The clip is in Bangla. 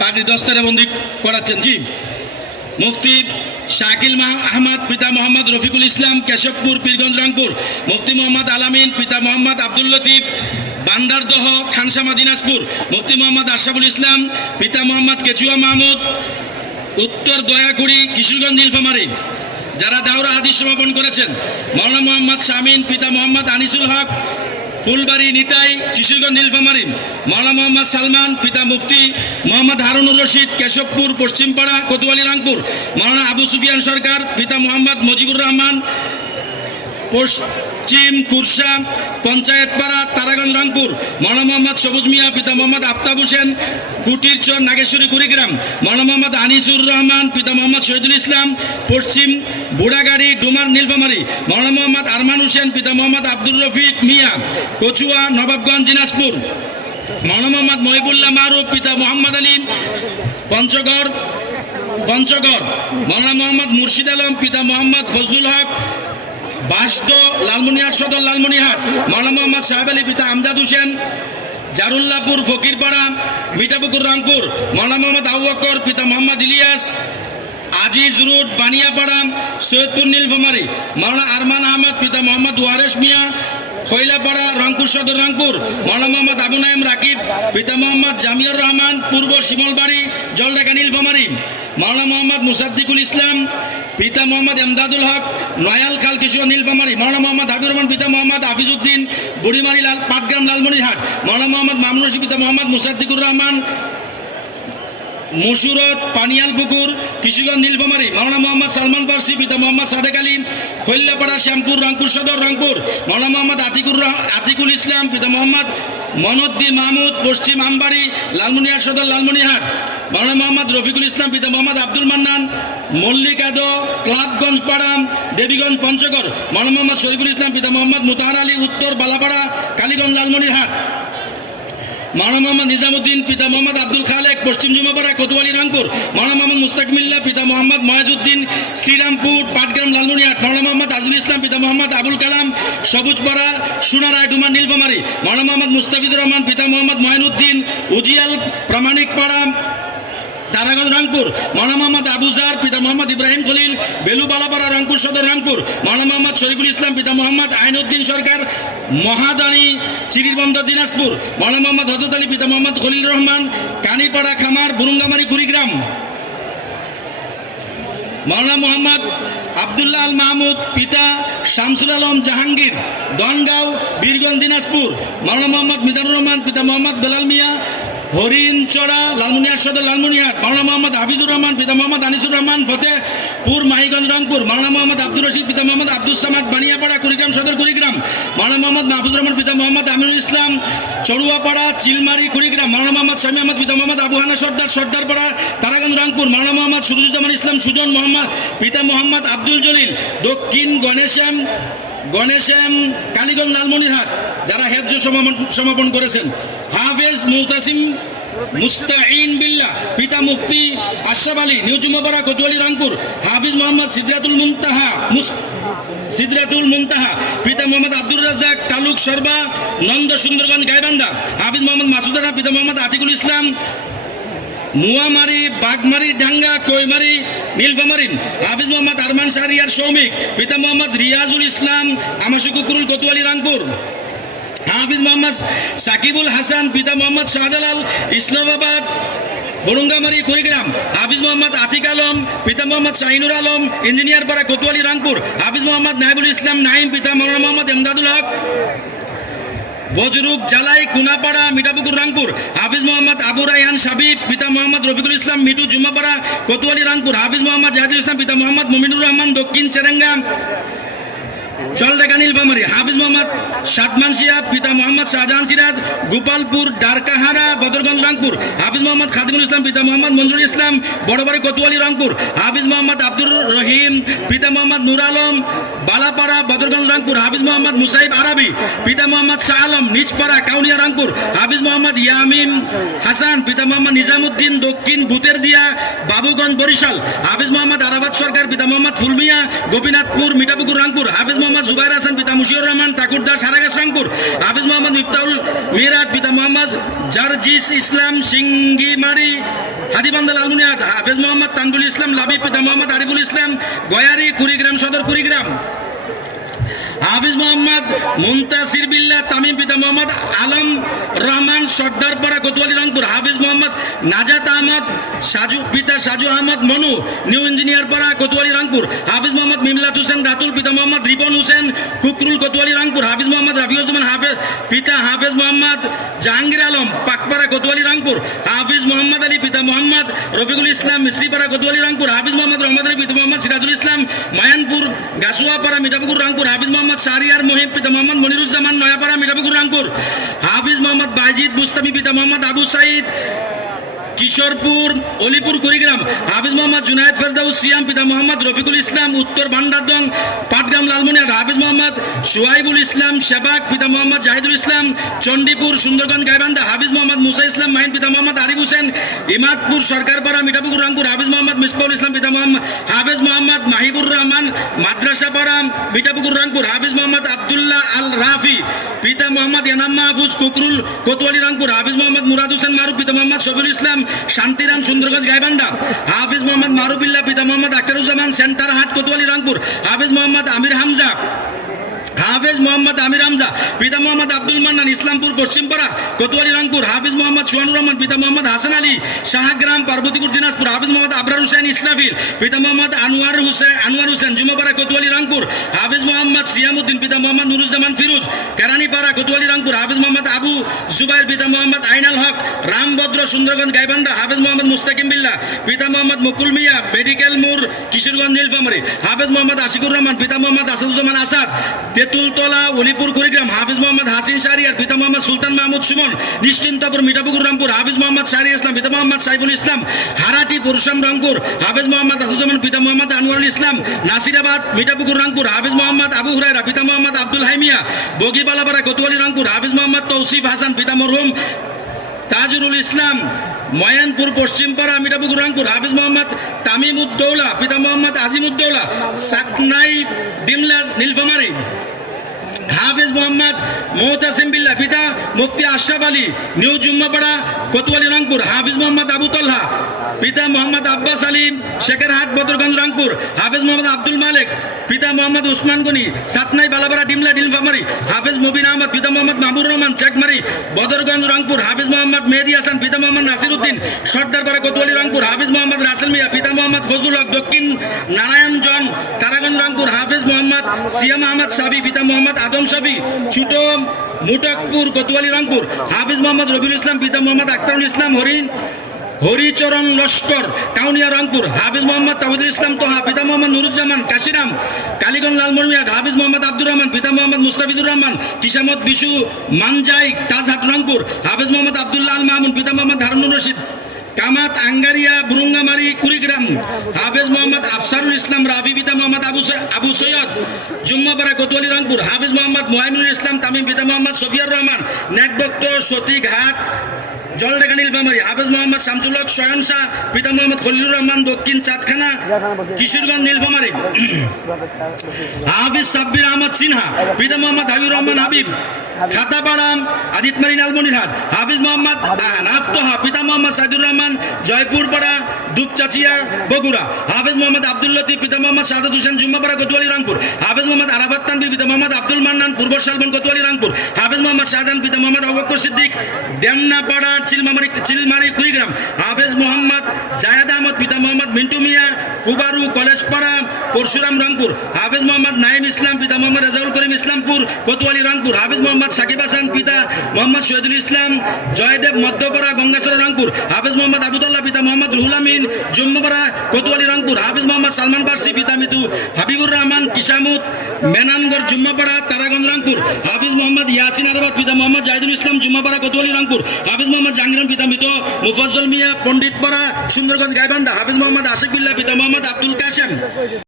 পাগড়ি দস্তারে বন্দি করাচ্ছেন। জি। মুফতি শাকিল আহমদ, পিতা মোহাম্মদ রফিকুল ইসলাম, কেশবপুর, পীরগঞ্জ, রংপুর। মুফতি মোহাম্মদ আলামিন, পিতা মোহাম্মদ আব্দুল লতিফ, বান্দারদহ খানসামা দিনাজপুর মুফতি মোহাম্মদ আশরাফুল ইসলাম, পিতা মোহাম্মদ কেচুয়া মাহমুদ, উত্তর দয়াকুড়ি, কিশোরগঞ্জ, নীলফামারী। যারা দাওরা হাদিস সমাপন করেছেন, মৌলানা মোহাম্মদ শামিন পিতা মোহাম্মদ আনিসুল হক ফুলবাড়ি নিতাই কিশোরগঞ্জ নীলফামারি। মালা মোহাম্মদ সালমান, পিতা মুফতি মোহাম্মদ হারুনুর রশিদ, কেশবপুর, পশ্চিমপাড়া, কোতোয়ালি, রাংপুর। মালানা আবু সুফিয়ান সরকার, পিতা মোহাম্মদ মজিবুর রহমান পশ্চিম কুরসা পঞ্চায়েতপাড়া তারাগঞ্জ রংপুর। মৌলানা মোহাম্মদ সবুজ মিয়া, পিতা মোহাম্মদ আফতাব হোসেন কুটিরচর নাগেশ্বরী কুড়িগ্রাম। মৌলানা মোহাম্মদ আনিসুর রহমান, পিতা মোহাম্মদ শহীদুল ইসলাম, পশ্চিম বুড়াগাড়ি, ডুমার, নীলফামারী। মৌলানা মোহাম্মদ আরমান হোসেন, পিতা মোহাম্মদ আব্দুর রফিক মিয়া, কচুয়া, নবাবগঞ্জ, দিনাজপুর। মৌলানা মোহাম্মদ মহিবুল্লাহ মারুফ, পিতা মোহাম্মদ আলী, পঞ্চগড় পঞ্চগড়। মৌলানা মোহাম্মদ মুর্শিদ আলম, পিতা মোহাম্মদ ফজলুল হক বাসদ লালমনিহাট সদর লালমনিহাট। মৌলানা মোহাম্মদ সাহেব আলী পিতা আমজাদ হোসেন, জারুল্লাপুর ফকিরপাড়া, মিঠাপুকুর রংপুর মৌলানা মোহাম্মদ আবু বকর পিতা মোহাম্মদ ইলিয়াস, আজিজ রোড বানিয়াপাড়া, সৈয়দপুর নীলফামারী। মৌলানা আরমান আহমদ পিতা মোহাম্মদ ওয়ারেস মিয়া, খৈলাপাড়া, রংপুর সদর রংপুর। মৌলানা মোহাম্মদ আবু নাইম রাকিব পিতা মোহাম্মদ জামিউর রহমান, পূর্ব শিমলবাড়ি, জলঢাকা নীলফামারী। মৌলানা মোহাম্মদ মুসাদ্দিকুল ইসলাম পিতা মোহাম্মদ এমদাদুল হক, নয়াল খাল কিশোর নীলফামারী, মৌলানা মোহাম্মদ হাবিবুর রহমান, পিতা মোহাম্মদ হাফিজউদ্দিন বুড়িমারি লাল, পাটগ্রাম লালমনিরহাট, মৌলানা মোহাম্মদ মামুন রশিদ, পিতা মোহাম্মদ মুসাদ্দিকুর রহমান মুসুরত পানিয়াল পুকুর কিশোরগঞ্জ নীলফামারী মাওলানা মোহাম্মদ সালমান পার্সি, পিতা মোহাম্মদ সাদেক আলী খৈল্লাপাড়া শ্যামপুর, রংপুর সদর, রংপুর মাওলানা মোহাম্মদ আতিকুর আতিকুল ইসলাম, পিতা মোহাম্মদ মনদ্দি মাহমুদ, পশ্চিম আমবাড়ি লালমনিহাট সদর লালমনিহাট মাওলানা মোহাম্মদ রফিকুল ইসলাম, পিতা মোহাম্মদ আব্দুল মান্নান মল্লিক আদো ক্লাবগঞ্জ পাড়াম দেবীগঞ্জ পঞ্চগড় মাওলানা মোহাম্মদ শরীফুল ইসলাম, পিতা মোহাম্মদ মুতাহার আলী, উত্তর বালাপাড়া, কালীগঞ্জ, লালমনিরহাট। মাওলানা মোহাম্মদ নিজামুদ্দিন, পিতা মোহাম্মদ আব্দুল খালেক, পশ্চিম জুমাপাড়া, কোতোয়ালি, রংপুর। মাওলানা মোহাম্মদ মুস্তাকমিল্লা পিতা মোহাম্মদ ময়াজউদ্দিন শ্রীরামপুর, পাটগ্রাম লালমনিহাট মাওলানা মোহাম্মদ আজুল ইসলাম, পিতা মোহাম্মদ আবুল কালাম সবুজপাড়া সোনারায় ডুমা নীলফামারী। মাওলানা মোহাম্মদ মুস্তাফিদুর রহমান, পিতা মোহাম্মদ ময়নুদ্দিন উজিয়াল প্রামাণিক তারাগঞ্জ রংপুর মাওলানা মোহাম্মদ আবু জার, পিতা মোহাম্মদ ইব্রাহিম খলিল, বেলুবালাপাড়া রংপুর সদর রংপুর মাওলানা মোহাম্মদ শরীফুল ইসলাম, পিতা মোহাম্মদ আইনউদ্দিন সরকার, মহাদানি, চিরিরবন্দর দিনাজপুর মাওলানা মোহাম্মদ হজরত আলী, পিতা মোহাম্মদ খলিল রহমান, কানিপাড়া, খামার, বুরুঙ্গামারি, কুড়িগ্রাম। মাওলানা মোহাম্মদ আবদুল্লাহ আল মাহমুদ, পিতা শামসুল আলম জাহাঙ্গীর ডনগাঁও বীরগঞ্জ দিনাজপুর। মাওলানা মোহাম্মদ মিজানুর রহমান, পিতা মোহাম্মদ বেলাল মিয়া হরিণচড়া লালমনিহাট সদর লালমনিহাট মাওলানা মোহাম্মদ হাফিজুর রহমান, পিতা মোহাম্মদ আনিসুর রহমান ফতেপুর মাহিগঞ্জ, রংপুর। মাওলানা মোহাম্মদ আব্দুর রশিদ, পিতা মোহাম্মদ আব্দুল সামাদ, বানিয়াপাড়া, কুড়িগ্রাম সদর, কুড়িগ্রাম। মাওলানা মোহাম্মদ মাহফুজুর রহমান, পিতা মোহাম্মদ আমিরুল ইসলাম, চড়ুয়াপাড়া, চিলমারি, কুড়িগ্রাম। মাওলানা মোহাম্মদ শামী আহমদ, পিতা মোহাম্মদ আবু হানা সর্দার সর্দারপাড়া তারাগঞ্জ, রংপুর। মাওলানা মোহাম্মদ সুরুজ্জামান ইসলাম, সুজন মোহাম্মদ, পিতা মোহাম্মদ আব্দুল জলিল, দক্ষিণ গণেশ্যাম গণেশ্যাম কালীগঞ্জ, লালমনিরহাট, যারা হেফজ সমাপন সমাপন করেছেন। হাফেজ মুহতাসিম মুস্তাইন বিল্লাহ, পিতা মুফতি আশরাফ আলী নিউ জুম্মাপাড়া কোতোয়ালি, রংপুর। হাফিজ মোহাম্মদ সিদ্রাতুল মুনতাহা সিদ্রাতুল মুনতাহা, পিতা মোহাম্মদ আব্দুর রাজ্জাক, তালুক সরবা, নন্দ সুন্দরগঞ্জ, গাইবান্ধা। হাফিজ মোহাম্মদ মাসুদারা পিতা মোহাম্মদ আতিকুল ইসলাম, মুয়ামারি, বাগমারি ডাঙ্গা কৈমারি নীলফামারি হাফিজ মোহাম্মদ আরমান শাহরিয়ার সৌমিক, পিতা মোহাম্মদ রিয়াজুল ইসলাম আমাশু কুকুরুল কোতোয়ালি, রাংপুর। হাফিজ মোহাম্মদ সাকিবুল হাসান, পিতা মোহাম্মদ শাহজালাল, ইসলামাবাদ, বরুঙ্গামারি, কুড়িগ্রাম। হাফিজ মোহাম্মদ আতিক আলম, পিতা মোহাম্মদ শাহিনুর আলম, ইঞ্জিনিয়ার পাড়া কোতোয়ালি, রংপুর। হাফিজ মোহাম্মদ নাইবুল ইসলাম নাইম, পিতা মৌলানা মোহাম্মদ এমদাদুল হক। বজরুক জালাই, কুনাপাড়া, মিঠাপুকুর, রংপুর। হাফিজ মোহাম্মদ আবু রাইহান সাবিব, পিতা মোহাম্মদ রফিকুল ইসলাম মিটু জুম্মাপাড়া, কোতোয়ালি, রংপুর। হাফিজ মোহাম্মদ জাহাদুল ইসলাম, পিতা মোহাম্মদ মমিনুর রহমান, দক্ষিণ চেরেঙ্গা। চলডেকা নীলফামারী হাফিজ মোহাম্মদ সাদমান সিয়াব পিতা মোহাম্মদ শাহজাহান সিরাজ, গোপালপুর ডারকাহারা বদরগঞ্জ, রংপুর। হাফিজ মোহাম্মদ খাদিমুল ইসলাম, পিতা মোহাম্মদ মঞ্জুর ইসলাম, বড়বাড়ি কোতোয়ালি, রংপুর। হাফিজ মোহাম্মদ আব্দুর রহিম, পিতা মোহাম্মদ নুর আলম, বালাপাড়া, বদরগঞ্জ, রংপুর। হাফিজ মোহাম্মদ মুসাইব আরবি, পিতা মোহাম্মদ শাহ আলম নিজপাড়া কাউনিয়া, রংপুর। হাফিজ মোহাম্মদ ইয়ামিম হাসান, পিতা মোহাম্মদ নিজামুদ্দিন, দক্ষিণ ভূতের দিয়া বাবুগঞ্জ, বরিশাল। হাফিজ মোহাম্মদ আরাবাদ সরকার, পিতা মোহাম্মদ ফুলমিয়া, গোপীনাথপুর, মিঠাপুকুর, রংপুর। হাফিজ মোহাম্মদ জুবাইর হাসান, পিতা মুশিউর রহমান ঠাকুরদার সারাগাছ রংপুর। হাফিজ মোহাম্মদ মিফতাউল মিরাজ, পিতা মোহাম্মদ জারজিস ইসলাম সিঙ্গিমারি হাদিবান্দাল আলমুনিয়াদ হাফিজ মোহাম্মদ তান্দুল ইসলাম লাবি পিতা মোহাম্মদ আরিফুল ইসলাম, গয়ারি, কুড়িগ্রাম, সদর কুড়িগ্রাম। হাফিজ মোহাম্মদ মুন্তাসির বিল্লা তামিম পিতা মোহাম্মদ আলম রহমান সর্দারপাড়া কোতোয়ালি রংপুর। হাফিজ মোহাম্মদ নাজাত আহমদ, সাজু, পিতা সাজু আহমদ, মনু, নিউ ইঞ্জিনিয়ার পাড়া কোতোয়ালি রংপুর। হাফিজ মোহাম্মদ মিমলাত হোসেন, রাতুল পিতা মোহাম্মদ রিপন হোসেন, কুকরুল কোতোয়ালি রংপুর। হাফিজ মোহাম্মদ রাফিউজ্জামান হাফেজ, পিতা হাফেজ মোহাম্মদ জাহাঙ্গীর আলম, পাকপাড়া কোতোয়ালি রংপুর। হাফিজ মোহাম্মদ আলী পিতা মোহাম্মদ রফিকুল ইসলাম, মিস্ত্রিপাড়া কোতোয়ালি রংপুর। হাফিজ মোহাম্মদ রহমদ আলী পিতা মোহাম্মদ সিরাজুল ইসলাম, মায়ানপুর, গাছুয়াপাড়া মিঠাপুকুর রংপুর। হাফিজ মোহাম্মদ শাহরিয়ার মহিব পিতা মোহাম্মদ মনিরুজ্জামান নয়াপাড়া মিঠাপুকুর রংপুর হাফিজ মোহাম্মদ বাইজিদ মুস্তামি পিতা মোহাম্মদ আবু সাইদ, কিশোরপুর, অলিপুর, কুড়িগ্রাম। হাফিজ মোহাম্মদ জুনায়দ ফেরদাউস সিয়াম, পিতা মোহাম্মদ রফিকুল ইসলাম, উত্তর ভান্ডারদং পাটগ্রাম লালমনিয়ার হাফিজ মোহাম্মদ সুহাইবুল ইসলাম শেবাক পিতা মোহাম্মদ জাহিদুল ইসলাম, চণ্ডীপুর, সুন্দরগঞ্জ, গাইবান্ধা। হাফিজ মোহাম্মদ মুসা ইসলাম মাহিন, পিতা মোহাম্মদ আরিফ ইমাদপুর সরকারপাড়া মিঠাপুকুর, রংপুর, হাফিজ মোহাম্মদ মিসবাউল ইসলাম, পিতা মোহাম্মদ, হাফিজ মোহাম্মদ, মাহিবুর রহমান, মাদ্রাসা মাদ্রাসাপাড়া মিঠাপুকুর, রংপুর, হাফিজ মোহাম্মদ আবদুল্লাহ আল রাফি পিতা মোহাম্মদ এনাম মাহফুজ, কুকরুল, কোতোয়ালি, রংপুর, হাফিজ মোহাম্মদ মুরাদ হোসেন মারুফ, পিতা মোহাম্মদ শফিউল ইসলাম, শান্তিরাম সুন্দরগঞ্জ, গাইবান্ধা, হাফিজ মোহাম্মদ মারুফিল্লাহ পিতা মোহাম্মদ আখতারুজ্জামান, সেন্টার হাট, কোতোয়ালি, রংপুর, হাফিজ মোহাম্মদ আমির হামজা হাফেজ মোহাম্মদ আমির হামজা, পিতা মোহাম্মদ আব্দুল মান্নান, ইসলামপুর, পশ্চিমপাড়া, কোতোয়ালি, রংপুর। হাফিজ মোহাম্মদ সুয়ানুর রহমান, পিতা মোহাম্মদ হাসান আলী, শাহগ্রাম, পার্বতীপুর, দিনাজপুর। হাফিজ মোহাম্মদ আবরার হুসেন ইসরাফিল, পিতা মোহাম্মদ আনোয়ার হুসেন আনোয়ার হোসেন জুমাপাড়া, কোতোয়ালি, রংপুর। হাফিজ মোহাম্মদ সিয়ামুদ্দিন পিতা মোহাম্মদ নুরুজ্জামান ফিরোজ, কেরানীপাড়া, কোতোয়ালি, রংপুর। হাফিজ মোহাম্মদ আবু জুবাইর, পিতা মোহাম্মদ আইনাল হক, রামভদ্র, সুন্দরগঞ্জ, গাইবান্ধা। হাফিজ মোহাম্মদ মুস্তাকিম বিল্লাহ, পিতা মোহাম্মদ মুকুল মিয়া, মেডিকেল মোড়, কিশোরগঞ্জ, নীলফামারী। হাফিজ মোহাম্মদ আশিকুর রহমান, পিতা মোহাম্মদ আসাদুজ্জামান আসাদ তেঁতুলতলা, অলিপুর, কুড়িগ্রাম, হাফিজ মোহাম্মদ হাসিন শাহরিয়ার, পিতা মোহাম্মদ সুলতান মাহমুদ সুমন, নিশ্চিন্তপুর, মিঠাপুকুর রংপুর হাফিজ মোহাম্মদ শাহরি ইসলাম, পিতা মোহাম্মদ সাইফুল ইসলাম, হারাটি পরশুরাম রংপুর, হাফিজ মোহাম্মদ আসাদুজ্জামান, পিতা মোহাম্মদ আনোয়ারুল ইসলাম, নাসিরাবাদ, মিঠাপুকুর রংপুর হাফিজ মোহাম্মদ আবু হুরায়রা, পিতা মোহাম্মদ আব্দুল হাইমিয়া, বগিবালাপাড়া, কোতোয়ালি রংপুর হাফিজ মোহাম্মদ তৌসিফ হাসান, পিতা মরহুম, তাজুরুল ইসলাম, ময়ানপুর, পশ্চিমপাড়া, মিঠাপুকুর রংপুর হাফিজ মোহাম্মদ তামিম উদ্দৌলা পিতা মোহাম্মদ আজিম উদ্দৌলা সাতনাই, ডিমলা, নীলফামারী। হাফিজ মোহাম্মদ মোহতাসিম বিল্লা পিতা মুফতি আশরাফ আলী, নিউ জুম্মাপাড়া, কোতোয়ালি রংপুর, হাফিজ মোহাম্মদ আবু তল্হা। পিতা মোহাম্মদ আব্বাস আলীম শেখেরহাট বদরগঞ্জ, রংপুর। হাফিজ মোহাম্মদ আব্দুল মালিক, পিতা মোহাম্মদ উসমান গনি, সাতনাই বালাপাড়া ডিমলা ডিলফামারি হাফিজ মুবিন আহমদ, পিতা মোহাম্মদ মাহবুর রহমান চেকমারি বদরগঞ্জ, রংপুর। হাফিজ মোহাম্মদ মেহেদি হাসান, পিতা মোহাম্মদ নাসির উদ্দিন সর্দারপাড়া কোতোয়ালি, রংপুর। হাফিজ মোহাম্মদ রাসেল মিয়া, পিতা মোহাম্মদ ফজলুল হক, দক্ষিণ নারায়ণজন তারাগঞ্জ রংপুর। হাফিজ মোহাম্মদ সিয়াম আহমদ সাবি, পিতা মোহাম্মদ আদম সাবি, ছোট মুটকপুর, কোতোয়ালি, রংপুর। হাফিজ মোহাম্মদ রবিউল ইসলাম, পিতা মোহাম্মদ আখতারুল ইসলাম হরিণ। হরিচরণ লস্কর কাউনিয়া রংপুর হাফিজ মোহাম্মদ তাহিদুল ইসলাম তোহা, পিতা মোহাম্মদ নুরুজ্জামান কাশিরাম, কালীগঞ্জ লালমনিয়াট হাফিজ মোহাম্মদ আব্দুর রহমান, পিতা মোহাম্মদ মুস্তাফিজুর রহমান কিসামত বিশু, মানজাই, তাজহাট রংপুর, হাফিজ মোহাম্মদ আব্দুল্লাহ আল মাহমুদ পিতা মোহাম্মদ হারুনুর রশিদ কামাত আঙ্গারিয়া, বুরুঙ্গামারি, কুড়িগ্রাম। হাফেজ মোহাম্মদ আফসারুল ইসলাম, রাফি পিতা মোহাম্মদ আবু আবু সৈয়দ, জুম্মাপাড়া, কোতোয়ালি, রংপুর। হাফিজ মোহাম্মদ মোহাইনুল ইসলাম, তামিম পিতা মোহাম্মদ সফিয়ার রহমান, নেকবক্ত সতীঘাট জলডাকা নীলফামারী। হাফেজ মোহাম্মদ শামসুল সয়ন শাহ, পিতা মোহাম্মদ খলিলুর রহমান, দক্ষিণ চাঁদখানা, কিশোরগঞ্জ, নীলফামারী। হাফিজ সাব্বির আহমদ সিনহা, পিতা মোহাম্মদ হাবিবুর রহমান হাবিব, খাতাপাড়াম আদিতমারি লালমনিরহাট হাফিজ মোহাম্মদ নাফতোহা পিতা মোহাম্মদ সাইদুর রহমান জয়পুরপাড়া দুপচাচিয়া বগুড়া। হাফিজ মোহাম্মদ আব্দুল লতিফ পিতা মোহাম্মদ সাদাত হোসেন জুম্মাপাড়া কোতোয়ালি রংপুর হাফিজ মোহাম্মদ আরাফাত তানবির পিতা মোহাম্মদ আব্দুল মান্নান পূর্ব শালবন কোতোয়ালি রামপুর। হাফিজ মোহাম্মদ শাহজাহান পিতা মোহাম্মদ আবুবকর সিদ্দিক ডেমনাপাড়া চিলমারি চিলমারি কুড়িগ্রাম। হাফিজ মোহাম্মদ জায়েদ আহমদ পিতা মোহাম্মদ মিন্টু মিয়া কুবারু কলেজপাড়া পরশুরাম রংপুর। হাফিজ মোহাম্মদ নাইম ইসলাম, পিতা মোহাম্মদ রাজাউল করিম ইসলামপুর, কোতোয়ালি রংপুর। হাফিজ মোহাম্মদ সাকিব হাসান, পিতা মোহাম্মদ শহীদুল ইসলাম, জয়দেব মধ্যপাড়া গঙ্গাসর রংপুর। হাফিজ মোহাম্মদ আবুদুল্লাহ, পিতা মোহাম্মদ রুহুল আমিন, জম্মুপাড়া, কোতোয়ালি রংপুর হাফিজ মোহাম্মদ সালমান পার্সি পিতামিতু হাবিবুর রহমান কিসামুত মেনানগর জুম্মাপাড়া, তারাগঞ্জ, রংপুর। হাফিজ মোহাম্মদ ইয়াসিন আরাবাদ পিতা মোহাম্মদ জাহিদুল ইসলাম, জুম্মাপাড়া, কোতোয়ালি, রংপুর। হাফিজ মোহাম্মদ জাহাঙ্গীর পিতা মৃত মুফাজ্জল মিয়া, পণ্ডিতপাড়া, সুন্দরগঞ্জ, গাইবান্ধা। হাফিজ মোহাম্মদ আশিক বিল্লাহ পিতা মোহাম্মদ আব্দুল কাশেম।